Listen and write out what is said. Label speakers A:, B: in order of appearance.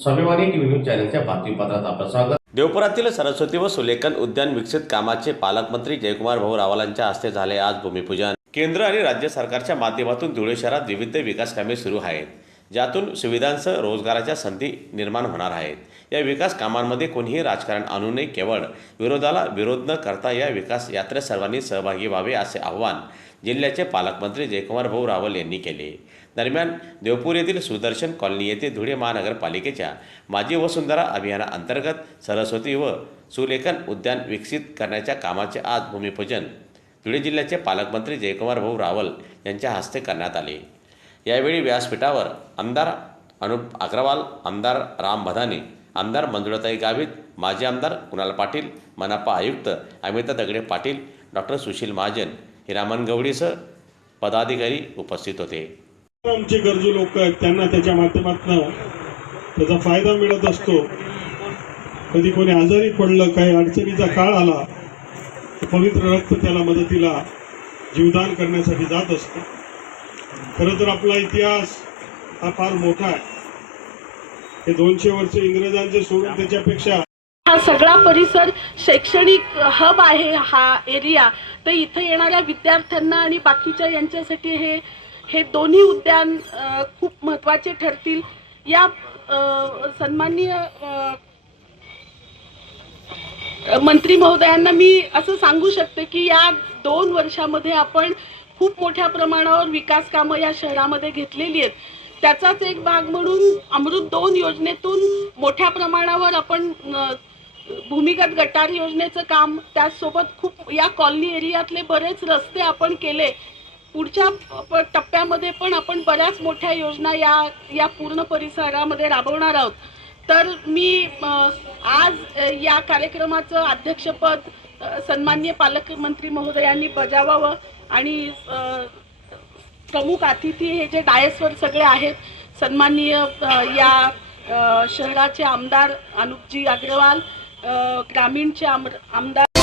A: स्वाभिमानी TV news चॅनलच्या बातमीपत्रात आपलं स्वागत.
B: देवपुरातील सरस्वती व सुलेखन उद्यान विकसित कामाचे पालकमंत्री जयकुमार भाऊ रावलांच्या हस्ते झाले आज भूमिपूजन. केंद्र आणि राज्य सरकारच्या माध्यमातून धुळे शहरात विविध विकास कामे सुरू आहेत. ज्यातून सुविधांसह रोजगाराच्या संधी निर्माण होणार आहेत. या विकास कामांमध्ये कोणीही राजकारण आणू नये केवळ विरोधाला विरोध न करता या विकास यात्रेत सर्वांनी सहभागी व्हावे असे आव्हान जिल्ह्याचे पालकमंत्री जयकुमार भाऊ रावल यांनी केले. दरम्यान देवपूर येथील सुदर्शन कॉलनी येथे धुळे महानगरपालिकेच्या माजी वसुंधरा अभियानाअंतर्गत सरस्वती व सुलेखन उद्यान विकसित करण्याच्या कामाचे आज भूमिपूजन धुळे जिल्ह्याचे पालकमंत्री जयकुमार भाऊ रावल यांच्या हस्ते करण्यात आले. यावेळी व्यासपीठावर आमदार अनुप अग्रवाल आमदार राम भदानी आमदार मंजुळाताई गावित माजी आमदार कुणाल पाटील मनापा आयुक्त अमिता दगडे पाटील डॉक्टर सुशील महाजन हिरामन गवडीसह पदाधिकारी उपस्थित होते.
C: आमचे गरजू लोक आहेत त्यांना त्याच्या माध्यमातून त्याचा फायदा मिळत असतो. कधी कोणी आजारी पडलं काही अडचणीचा काळ आला तर पवित्र रक्त त्याला मदतीला जीवदान करण्यासाठी जात असतं. खरं तर आपला इतिहास हा फार मोठा आहे. हे दोनशे वर्ष इंग्रजांचे सोडून त्याच्यापेक्षा
D: हा सगळा परिसर शैक्षणिक हब आहे हा एरिया. तर इथे येणाऱ्या विद्यार्थ्यांना आणि बाकीच्या यांच्यासाठी हे हे दोन्ही उद्यान खूप महत्त्वाचे ठरतील. या सन्माननीय मंत्री महोदयांना मी असं सांगू शकते की या दोन वर्षामध्ये आपण खूप मोठ्या प्रमाणावर विकास कामं या शहरामध्ये घेतलेली आहेत. त्याचाच एक भाग म्हणून अमृत दोन योजनेतून मोठ्या प्रमाणावर आपण भूमिगत गटार योजनेचं काम त्याचसोबत खूप या कॉलनी एरियातले बरेच रस्ते आपण केले. पुढच्या प- टप्प्यामध्ये पण आपण बऱ्याच मोठ्या योजना या या पूर्ण परिसरामध्ये राबवणार आहोत. तर मी आज या कार्यक्रमाचं अध्यक्षपद अ, सन्माननीय पालकमंत्री महोदयांनी बजावावं आणि प्रमुख अतिथी हे जे डायसवर सगळे आहेत सन्माननीय या शहराचे आमदार अनुपजी अग्रवाल ग्रामीणचे आम आमदार